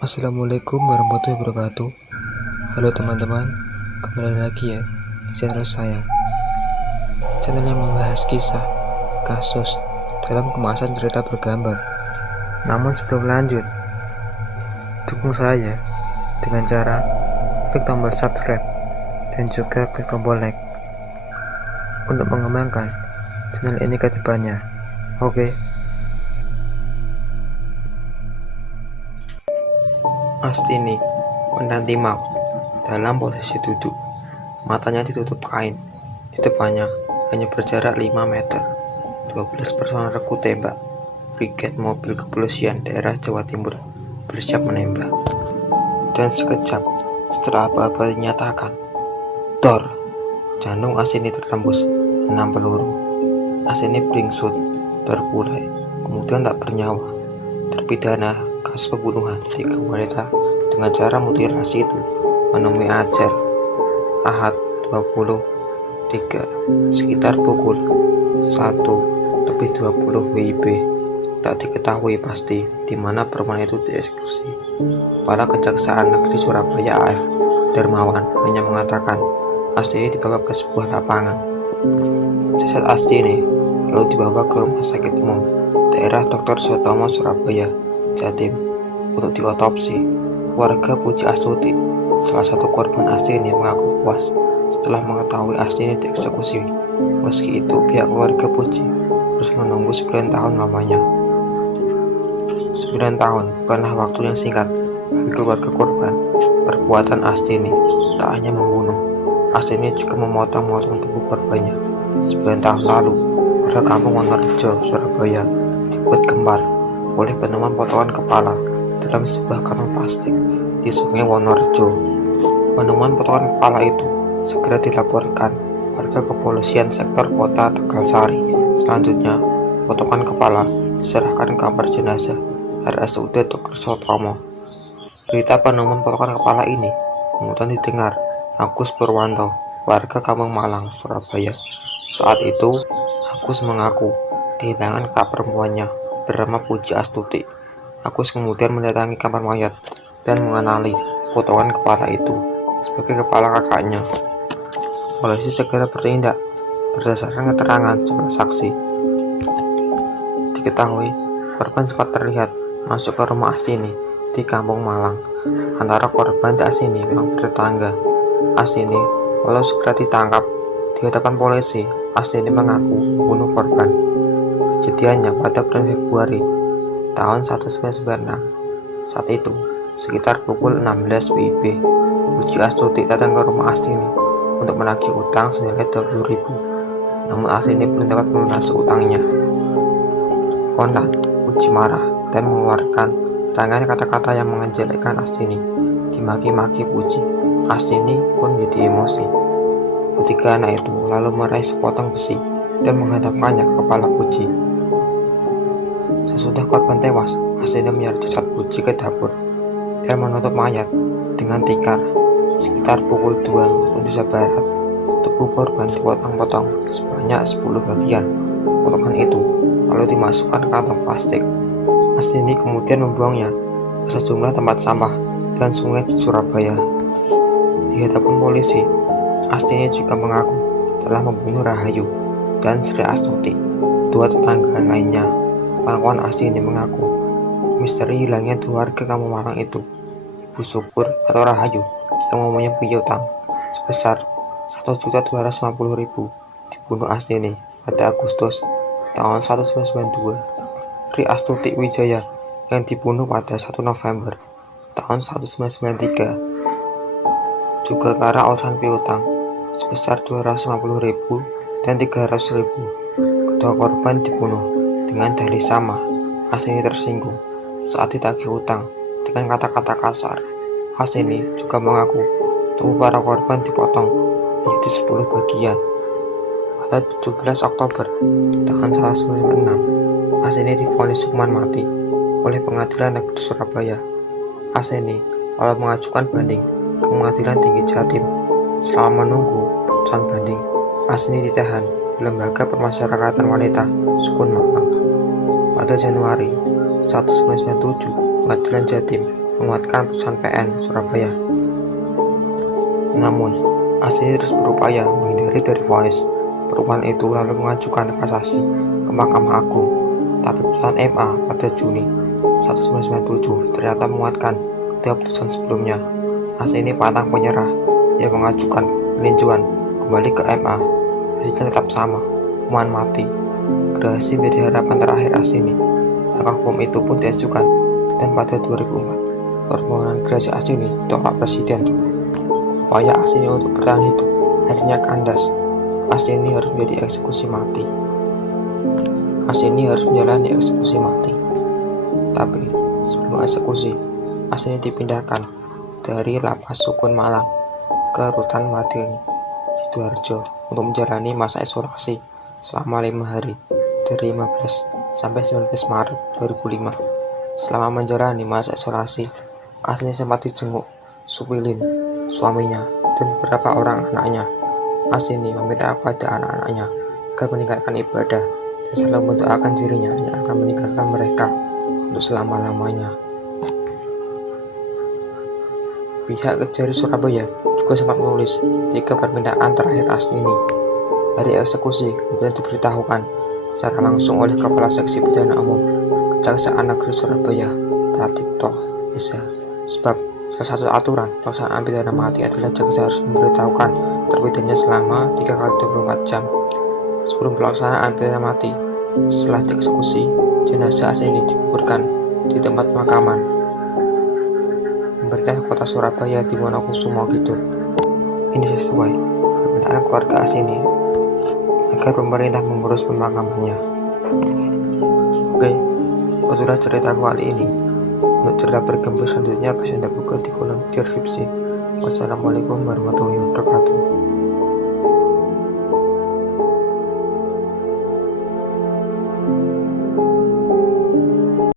Assalamualaikum warahmatullahi wabarakatuh. Halo teman-teman, kembali lagi ya di channel saya. Channel yang membahas kisah, kasus dalam kemasan cerita bergambar. Namun sebelum lanjut, dukung saya dengan cara klik tombol subscribe dan juga klik tombol like untuk mengembangkan channel ini ke depannya. Oke. Astini menanti maut dalam posisi duduk, matanya ditutup kain. Di depannya hanya berjarak 5 meter 12 personel regu tembak Brigade Mobil Kepolisian Daerah Jawa Timur bersiap menembak. Dan sekejap setelah apa-apa dinyatakan, dor, jantung Astini tertembus 6 peluru. Astini bringsut, berkulai, kemudian tak bernyawa. Terpidana kasus pembunuhan 3 wanita dengan cara mutilasi itu menemui ajal Ahad 23 sekitar pukul 1:20 WIB. Tak diketahui pasti di mana perempuan itu dieksekusi. Kepala Kejaksaan Negeri Surabaya AF Darmawan hanya mengatakan Astini dibawa ke sebuah lapangan. Jasad Astini lalu dibawa ke Rumah Sakit Umum Daerah Dr. Sutomo Surabaya, Jatim untuk diotopsi. Warga Puji Astuti, salah satu korban Astini, mengaku puas setelah mengetahui Astini dieksekusi. Meski itu, pihak keluarga Puji terus menunggu 9 tahun lamanya. 9 tahun bukanlah waktu yang singkat bagi keluarga korban. Perbuatan Astini tak hanya membunuh, Astini juga memotong-motong tubuh korbannya. 9 tahun lalu, warga kampung Wonorejo, Surabaya dibuat gempar oleh penemuan potongan kepala dalam sebuah kantong plastik di Sungai Wonorejo. Penemuan potongan kepala itu segera dilaporkan warga kepolisian sektor kota Tegalsari. Selanjutnya, potongan kepala diserahkan ke kamar jenazah RSUD Dr. Sutomo. Berita penemuan potongan kepala ini kemudian didengar Agus Purwanto, warga Kampung Malang, Surabaya. Saat itu, Agus mengaku kehilangan kakak perempuannya bernama Puji Astuti. Agus kemudian mendatangi kamar mayat dan mengenali potongan kepala itu sebagai kepala kakaknya. Polisi segera bertindak berdasarkan keterangan sebagai saksi. Diketahui, korban sempat terlihat masuk ke rumah Astini di Kampung Malang. Antara korban dan Astini memang bertetangga. Astini lalu segera ditangkap. Di hadapan polisi, Astini mengaku membunuh korban. Kejadiannya pada bulan Februari tahun 1996. Saat itu, sekitar pukul 16 WIB, Puji Astuti datang ke rumah Astini untuk menagih utang senilai 20.000. Namun Astini belum dapat melunasi utangnya. Kontan, Puji marah dan mengeluarkan rangkaian kata-kata yang menjelekkan Astini. Dimaki-maki Puji, Astini pun menjadi emosi. Ketiga anak itu lalu meraih sepotong besi dan menghadapkannya ke kepala Puji. Sesudah korban tewas, Astini menyeret jasad Puji ke dapur dan menutup mayat dengan tikar. Sekitar pukul 2 Indonesia Barat, tubuh korban dipotong-potong sebanyak 10 bagian. Potongan itu lalu dimasukkan ke kantong plastik. Astini kemudian membuangnya ke sejumlah tempat sampah dan sungai di Surabaya. Di hadapan polisi, Astini juga mengaku telah membunuh Rahayu dan Sri Astuti, 2 tetangga lainnya. Pengakuan Astini mengaku misteri hilangnya 2 warga Kampung Malang itu, Ibu Syukur atau Rahayu yang mempunyai piutang sebesar 1.250.000, dibunuh Astini pada Agustus tahun 1992. Sri Astuti Wijaya yang dibunuh pada 1 November tahun 1993 juga karena urusan piutang sebesar 250.000 dan 300.000. Kedua korban dibunuh dengan dalih sama. Astini tersinggung saat ditagih utang dengan kata-kata kasar. Astini juga mengaku tubuh para korban dipotong menjadi 10 bagian. Pada 17 Oktober tahun 1996, Astini divonis hukuman mati oleh Pengadilan Negeri Surabaya. Astini lalu mengajukan banding ke Pengadilan Tinggi Jatim. Selama menunggu putusan banding, Astini ditahan di Lembaga Permasyarakatan Wanita Sukun Malang. Pada Januari 1997, Pengadilan Jatim menguatkan putusan PN Surabaya. Namun, ACNI terus berupaya menghindari dari vonis. Perubahan itu lalu mengajukan kasasi ke Mahkamah Agung, tapi putusan MA pada Juni 1997 ternyata menguatkan kedua putusan sebelumnya. ACNI pantang menyerah. Dia mengajukan peninjauan kembali ke MA. Hasilnya tetap sama, hukuman mati. Gerasi menjadi harapan terakhir ACNI. Maka hukum itu pun diajukan, dan pada 2004 permohonan gerasi ACNI ditolak Presiden. Upaya ACNI untuk bertahan hidup akhirnya kandas. ACNI harus menjadi eksekusi mati. ACNI harus menjalani eksekusi mati. Tapi sebelum eksekusi, ACNI dipindahkan dari Lapas Sukun Malang ke Rutan Mading Sidoarjo untuk menjalani masa isolasi selama 5 hari dari 15 sampai 19 Maret 2005. Selama menjalani masa isolasi, ACNI sempat dijenguk Supilin, suaminya, dan beberapa orang anaknya. ACNI meminta kepada anak-anaknya agar meninggalkan ibadah dan selalu mendoakan dirinya yang akan meninggalkan mereka untuk selama-lamanya. Pihak Kejari Surabaya juga sempat menulis 3 permintaan terakhir ACNI. Hari eksekusi kemudian diberitahukan secara langsung oleh Kepala Seksi Pidana Umum Kejaksaan Negeri Surabaya, Pratikto Esa. Sebab salah satu aturan pelaksanaan pidana mati adalah jaksa harus memberitahukan terpidananya selama 3 kali 24 jam sebelum pelaksanaan pidana mati. Setelah dieksekusi, jenazah ACNI dikuburkan di tempat pemakaman Pemerintah Kota Surabaya di Wonokusumo Kidul. Ini sesuai permintaan keluarga ACNI agar pemerintah mengurus pemakamannya. Oke, itulah cerita kali ini. Untuk cerita bergembira selanjutnya bisa Anda buka di kolom deskripsi. Wassalamualaikum warahmatullahi wabarakatuh.